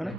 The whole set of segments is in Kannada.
ಕಣೆ.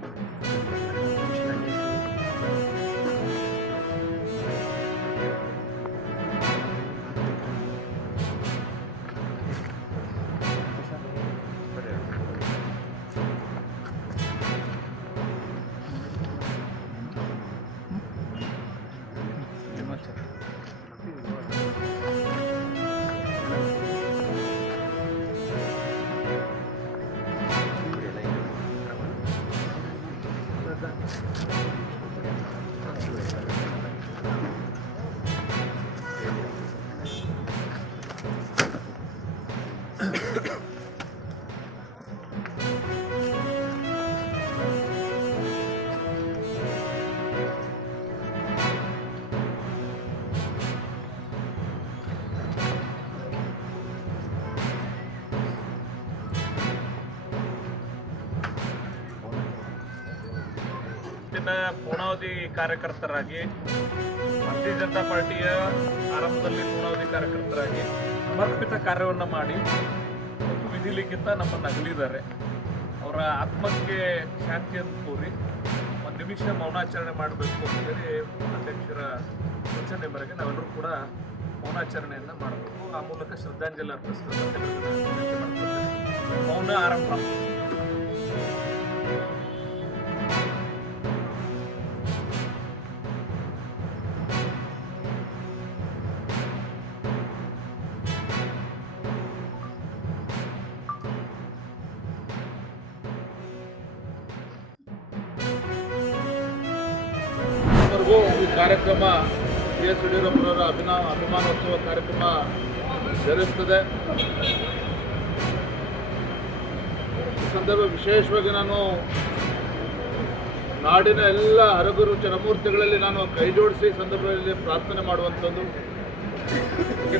ಪೂರ್ಣಾವಧಿ ಕಾರ್ಯಕರ್ತರಾಗಿ ಭಾರತೀಯ ಜನತಾ ಪಾರ್ಟಿಯ ಆರಂಭದಲ್ಲಿ ಪೂರ್ಣಾವಧಿ ಕಾರ್ಯಕರ್ತರಾಗಿ ಸಮರ್ಪಿತ ಕಾರ್ಯವನ್ನು ಮಾಡಿ ಮತ್ತು ವಿಧಿಲಿಖಿತ ನಮ್ಮನ್ನು ಅಗಲಿದ್ದಾರೆ. ಅವರ ಆತ್ಮಕ್ಕೆ ಶಾಂತಿಯನ್ನು ಕೋರಿ ಒಂದು ನಿಮಿಷ ಮೌನಾಚರಣೆ ಮಾಡಬೇಕು ಅಂತೇಳಿ ಅಧ್ಯಕ್ಷರ ಸೂಚನೆ ಮೇರೆಗೆ ನಾವೆಲ್ಲರೂ ಕೂಡ ಮೌನಾಚರಣೆಯನ್ನು ಮಾಡಬೇಕು. ಆ ಮೂಲಕ ಶ್ರದ್ಧಾಂಜಲಿ ಅರ್ಪಿಸಬೇಕು. ಮೌನ ಆರಂಭ. ಈ ಕಾರ್ಯಕ್ರಮ ಕೆ ಎಸ್ ಯಡಿಯೂರಪ್ಪನವರ ಅಭಿಮಾನೋತ್ಸವ ಕಾರ್ಯಕ್ರಮ ಜರುಗುತ್ತದೆ. ಈ ಸಂದರ್ಭ ವಿಶೇಷವಾಗಿ ನಾನು ನಾಡಿನ ಎಲ್ಲ ಹರಗುರು ಚರಮೂರ್ತಿಗಳಲ್ಲಿ ನಾನು ಕೈ ಜೋಡಿಸಿ ಸಂದರ್ಭದಲ್ಲಿ ಪ್ರಾರ್ಥನೆ ಮಾಡುವಂಥದ್ದು.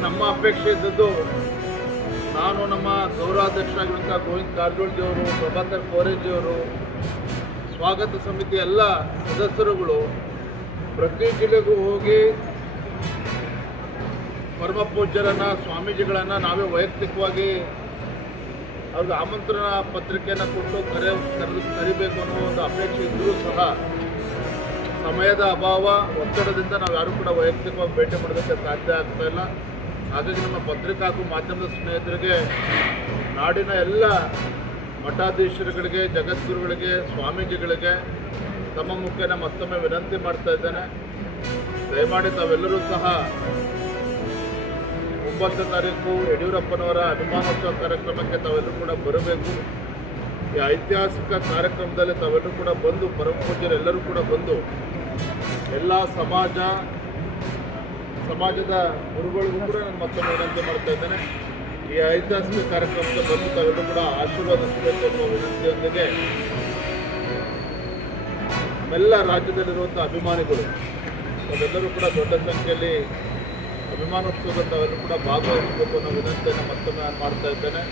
ನಮ್ಮ ಅಪೇಕ್ಷೆ ಇದ್ದದ್ದು, ನಾನು ನಮ್ಮ ಗೌರವಾಧ್ಯಕ್ಷರಾಗಿರುವಂಥ ಗೋವಿಂದ ಕಾರಜೋಳಜಿಯವರು, ಪ್ರಭಾಕರ್ ಕೋರೆಜಿಯವರು, ಸ್ವಾಗತ ಸಮಿತಿ ಎಲ್ಲ ಸದಸ್ಯರುಗಳು ಪ್ರತಿ ಜಿಲ್ಲೆಗೂ ಹೋಗಿ ಪರಮ ಪೂಜ್ಯರನ್ನು, ಸ್ವಾಮೀಜಿಗಳನ್ನು ನಾವೇ ವೈಯಕ್ತಿಕವಾಗಿ ಅವ್ರಿಗೆ ಆಮಂತ್ರಣ ಪತ್ರಿಕೆಯನ್ನು ಕೊಟ್ಟು ಕರಿಬೇಕು ಅನ್ನೋ ಒಂದು ಅಪೇಕ್ಷೆ ಇದ್ದರೂ ಸಹ ಸಮಯದ ಅಭಾವ, ಒತ್ತಡದಿಂದ ನಾವು ಯಾರೂ ಕೂಡ ವೈಯಕ್ತಿಕವಾಗಿ ಭೇಟಿ ಮಾಡೋದಕ್ಕೆ ಸಾಧ್ಯ ಆಗ್ತಾ ಇಲ್ಲ. ಹಾಗಾಗಿ ನಮ್ಮ ಪತ್ರಿಕಾ ಹಾಗೂ ಮಾಧ್ಯಮದ ಸ್ನೇಹಿತರಿಗೆ, ನಾಡಿನ ಎಲ್ಲ ಮಠಾಧೀಶರುಗಳಿಗೆ, ಜಗದ್ಗುರುಗಳಿಗೆ, ಸ್ವಾಮೀಜಿಗಳಿಗೆ ತಮ್ಮ ಮುಖೇನ ಮತ್ತೊಮ್ಮೆ ವಿನಂತಿ ಮಾಡ್ತಾ ಇದ್ದೇನೆ. ದಯಮಾಡಿ ತಾವೆಲ್ಲರೂ ಸಹ 9 ತಾರೀಕು ಯಡಿಯೂರಪ್ಪನವರ ಅಭಿಮಾನೋತ್ಸವ ಕಾರ್ಯಕ್ರಮಕ್ಕೆ ತಾವೆಲ್ಲರೂ ಕೂಡ ಬರಬೇಕು. ಈ ಐತಿಹಾಸಿಕ ಕಾರ್ಯಕ್ರಮದಲ್ಲಿ ತಾವೆಲ್ಲರೂ ಕೂಡ ಬಂದು, ಪರಮ ಪೂಜ್ಯರೆಲ್ಲರೂ ಕೂಡ ಬಂದು, ಎಲ್ಲ ಸಮಾಜದ ಗುರುಗಳಿಗೂ ಕೂಡ ನಾನು ಮತ್ತೊಮ್ಮೆ ವಿನಂತಿ ಮಾಡ್ತಾ ಇದ್ದೇನೆ. ಈ ಐತಿಹಾಸಿಕ ಕಾರ್ಯಕ್ರಮಕ್ಕೆ ಬಂದು ತಾವೆಲ್ಲರೂ ಕೂಡ ಆಶೀರ್ವಾದಿಸಬೇಕು ಅನ್ನೋ ವಿನಂತಿಯೊಂದಿಗೆ ನಮ್ಮೆಲ್ಲ ರಾಜ್ಯದಲ್ಲಿರುವಂಥ ಅಭಿಮಾನಿಗಳು ಅದೆಲ್ಲರೂ ಕೂಡ ದೊಡ್ಡ ಸಂಖ್ಯೆಯಲ್ಲಿ ಅಭಿಮಾನೋತ್ಸವದಲ್ಲಿ ತಾವೆಲ್ಲರೂ ಕೂಡ ಭಾಗವಹಿಸಬೇಕು ಅನ್ನೋ ವಿನಂತಿಯನ್ನು ಮತ್ತೊಮ್ಮೆ ನಾನು ಮಾಡ್ತಾ ಇದ್ದೇನೆ.